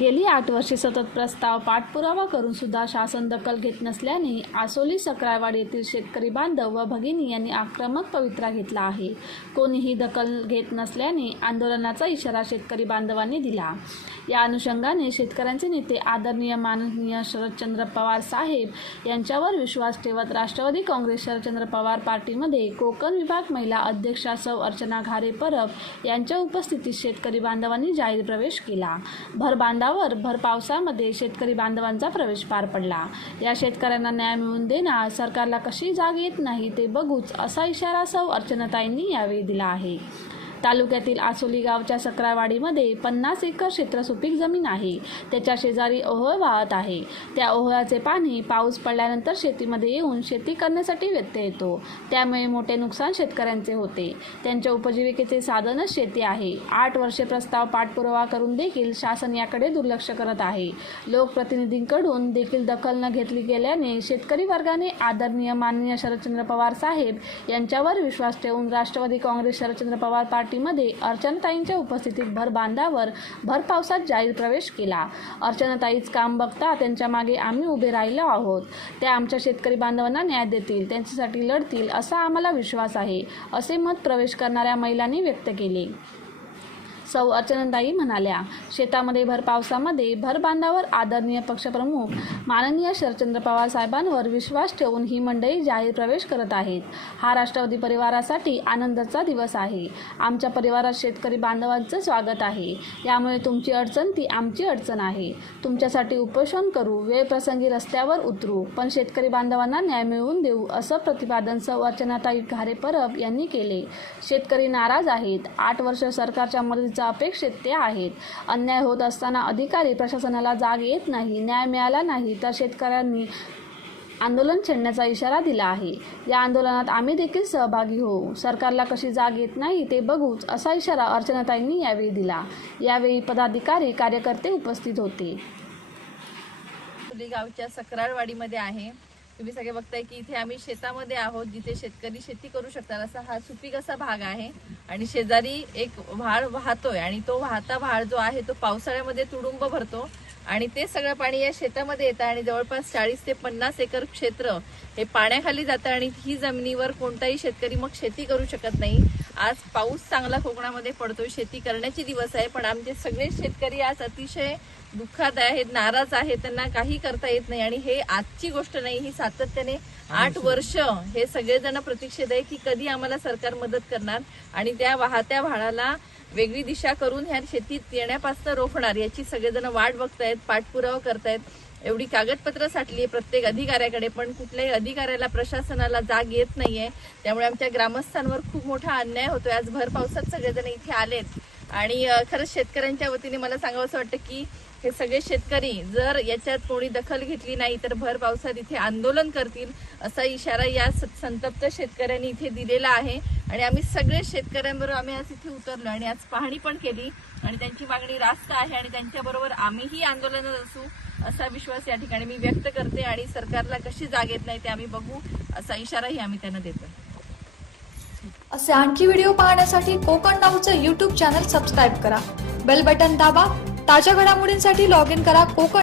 गेली आठ वर्षे सतत प्रस्ताव पाठपुरावा करून सुद्धा शासन दखल घेत नसल्याने आसोली सकरायवाड येथील शेतकरी बांधव व भगिनी यांनी आक्रमक पवित्रा घेतला आहे. कोणीही दखल घेत नसल्याने आंदोलनाचा इशारा शेतकरी बांधवांनी दिला. या अनुषंगाने शेतकऱ्यांचे नेते आदरणीय माननीय शरदचंद्र पवार साहेब यांच्यावर विश्वास ठेवत राष्ट्रवादी काँग्रेस शरदचंद्र पवार पार्टीमध्ये कोकण विभाग महिला अध्यक्षा सौ अर्चना घारे परब यांच्या उपस्थितीत शेतकरी बांधवांनी जाहीर प्रवेश केला. भर बांधावर भर पावसामध्ये शेतकरी बांधवांचा प्रवेश पार पडला. या शेतकऱ्यांना न्याय मिळवून देणार सरकारला कशी जाग येत नाही ते बघूच असा इशारा सौ अर्चनाताईंनी यावेळी दिला आहे. तालुक्यातील आसोली गावच्या सकरावाडीमध्ये पन्नास एकर क्षेत्र सुपीक जमीन आहे. त्याच्या शेजारी ओहळ वाहत आहे. त्या ओहळाचे पाणी पाऊस पडल्यानंतर शेतीमध्ये येऊन शेती करण्यासाठी व्यत्यय येतो. त्यामुळे मोठे नुकसान शेतकऱ्यांचे होते. त्यांच्या उपजीविकेचे साधनच शेती आहे. आठ वर्षे प्रस्ताव पाठपुरावा करून देखील शासन याकडे दुर्लक्ष करत आहे. लोकप्रतिनिधींकडून देखील दखल न घेतली गेल्याने शेतकरी वर्गाने आदरणीय माननीय शरदचंद्र पवार साहेब यांच्यावर विश्वास ठेवून राष्ट्रवादी काँग्रेस शरदचंद्र पवार पार्टीमध्ये अर्चनाताईंच्या उपस्थितीत भर बांधावर भर पावसात जाहीर प्रवेश केला. अर्चनाताईच काम बघता त्यांच्या मागे आम्ही उभे राहिलो आहोत. त्या आमच्या शेतकरी बांधवांना न्याय देतील त्यांच्यासाठी लढतील असा आम्हाला विश्वास आहे असे मत प्रवेश करणाऱ्या महिलांनी व्यक्त केले. सौ अर्चनाताई म्हणाल्या शेतामध्ये भर पावसामध्ये भर बांधावर आदरणीय पक्षप्रमुख माननीय शरदचंद्र पवार साहेबांवर विश्वास ठेवून ही मंडळी जाहीर प्रवेश करत आहेत. हा राष्ट्रवादी परिवारासाठी आनंदाचा दिवस आहे. आमच्या परिवारात शेतकरी बांधवांचं स्वागत आहे. यामुळे तुमची अडचण ती आमची अडचण आहे. तुमच्यासाठी उपोषण करू वेळ प्रसंगी रस्त्यावर उतरू पण शेतकरी बांधवांना न्याय मिळवून देऊ असं प्रतिपादन सौ अर्चनाताई घारे परब यांनी केले. शेतकरी नाराज आहेत. आठ वर्ष सरकारच्या मदतीचा अपेक्षित ते आहेत. अन्याय होत असताना अधिकारी प्रशासनाला जाग येत नाही न्याय मिळाला नाही तर शेतकऱ्यांनी आंदोलन छेडण्याचा इशारा दिला आहे. या आंदोलनात आम्ही देखील सहभागी होऊ. सरकारला कशी जाग येत नाही ते बघूच असा इशारा अर्चनाताईंनी यावेळी दिला. यावेळी पदाधिकारी कार्यकर्ते उपस्थित होते. गावच्या सकराळवाडीमध्ये आहे. तुम्ही सगळे बघताय की इथे आम्ही शेतामध्ये आहोत जिथे शेतकरी शेती करू शकतात असा हा सुपीक असा भाग आहे. आणि शेजारी एक व्हाळ वाहतोय आणि तो वाहता व्हाळ जो आहे तो पावसाळ्यामध्ये तुडुंब भरतो. आणि ते सगळं पाणी या शेतामध्ये येतं आणि जवळपास चाळीस ते पन्नास एकर क्षेत्र हे पाण्याखाली जातं आणि ही जमिनीवर कोणताही शेतकरी मग शेती करू शकत नाही. आज पाऊस चांगला कोकणामध्ये पडतोय शेती करण्याचे दिवस आहे पण आमचे सगळे शेतकरी आज अतिशय दुःखात आहेत नाराज आहेत त्यांना काही करता येत नाही आणि हे आजची गोष्ट नाही ही सातत्याने आठ वर्ष हे सगळेजण प्रतीक्षेत आहे की कधी आम्हाला सरकार मदत करणार आणि त्या वाहत्या व्हाळाला वेगळी दिशा करून ह्या शेतीत येण्यापासून रोखणार याची सगळेजण वाट बघतायत पाठपुरावा करतायत. एवढी कागदपत्र साठली आहे प्रत्येक अधिकाऱ्याकडे पण कुठल्याही अधिकाऱ्याला प्रशासनाला जाग येत नाहीये. त्यामुळे आमच्या ग्रामस्थांवर खूप मोठा अन्याय होतोय. आज भर पावसात सगळेजण इथे आलेत. आणि खरंच शेतकऱ्यांच्या वतीने मला सांगावं असं वाटतं की हे सगळे शेतकरी जर याच्यात कोणी दखल घेतली नाही तर भर पावसात इथे आंदोलन करतील असा इशारा या स- संतप्त शेतकऱ्यांनी इथे दिलेला आहे. आणि आम्ही सगळे शेतकऱ्यांबरोबर आम्ही आज इथे उतरलो आणि आज पाहणी पण केली. आणि त्यांची मागणी रास्त आहे आणि त्यांच्याबरोबर आम्हीही आंदोलनात असू असा विश्वास या ठिकाणी मी व्यक्त करते आणि सरकारला कशी जाग येत नाही ते आम्ही बघू असा इशाराही आम्ही त्यांना देतो असे आणखी व्हिडिओ पाहण्यासाठी कोकण नाऊचं यूट्यूब चॅनल सबस्क्राईब करा. बेल बटन दाबा ताज्या घडामोडींसाठी लॉग इन करा. कोकण